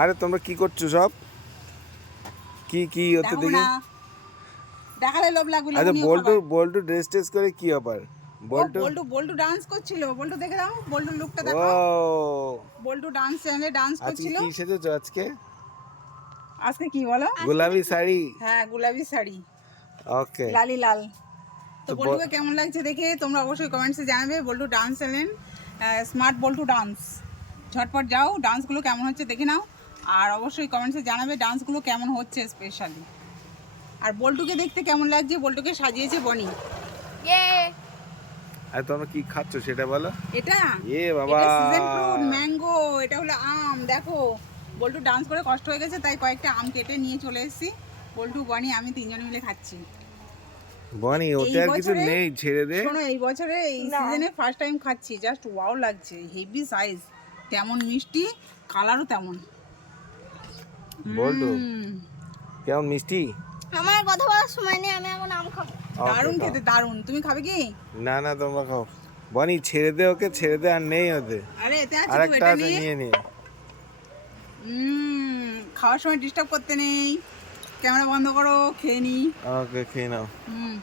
আরে তোমরা কি করছ সব? কি কি হতে দেখো দেখি? না। দেখালে লোভ লাগবে আচ্ছা বল্টু বল্টু ড্রেস টেস করে কি ব্যাপার? বল্টু বল্টু বল্টু ডান্স করছিল। বল্টু দেখে দাও বল্টুর লুকটা ও দেখো। বল্টু ডান্স চ্যানেলে ডান্স আজকে কি সেজেছো আজকে? আজকে কি বলো? গোলাপি শাড়ি। হ্যাঁ গোলাপি শাড়ি। ওকে। লালি লাল। তো তো বল্টুকে কেমন লাগছে দেখে তোমরা অবশ্যই কমেন্টসে জানাবে। Boltu dance channel smart Boltu dance ঝটপট যাও ডান্সগুলো কেমন হচ্ছে দেখে নাও। আর অবশ্যই কমেন্টসে জানাবে ডান্সগুলো কেমন হচ্ছে স্পেশালি আর বল্টুকে দেখতে কেমন লাগছে? বল্টুকে সাজিয়েছে বনি। ইয়ে আর তোমরা কি খাচ্ছ সেটা বলো? এটা? এ বাবা। সিজন ফ্রুট ম্যাঙ্গো এটা হলো আম। দেখো বল্টু ডান্স করে কষ্ট হয়ে গেছে তাই কয়েকটা আম কেটে নিয়ে চলে এসেছি। বল্টু বনি আমি তিনজন মিলে খাচ্ছি। বনি ওতে আর কিছু নেই ছেড়ে দে। শোনো এই বছরে এই সিজনে ফার্স্ট টাইম খাচ্ছি জাস্ট ওয়াও লাগছে হেভি সাইজ তেমন মিষ্টি কালারও তেমন। বল্টু কেমন মিষ্টি? আমার কথা বলার সময় নেই আমি এখন আম খাব। দারুণ খেতে দারুণ। তুমি খাবে কি? না না তোমরা খাও। বনি ছেড়ে দে ওকে ছেড়ে দে আর নেই ওতে। আরে এতে আছে তো এটা নিয়ে। নিয়ে নিয়ে হুম, খাওয়ার সময় ডিস্টার্ব করতে নেই। ক্যামেরা বন্ধ করো খেয়ে নি। ওকে খেয়ে নাও। হুম।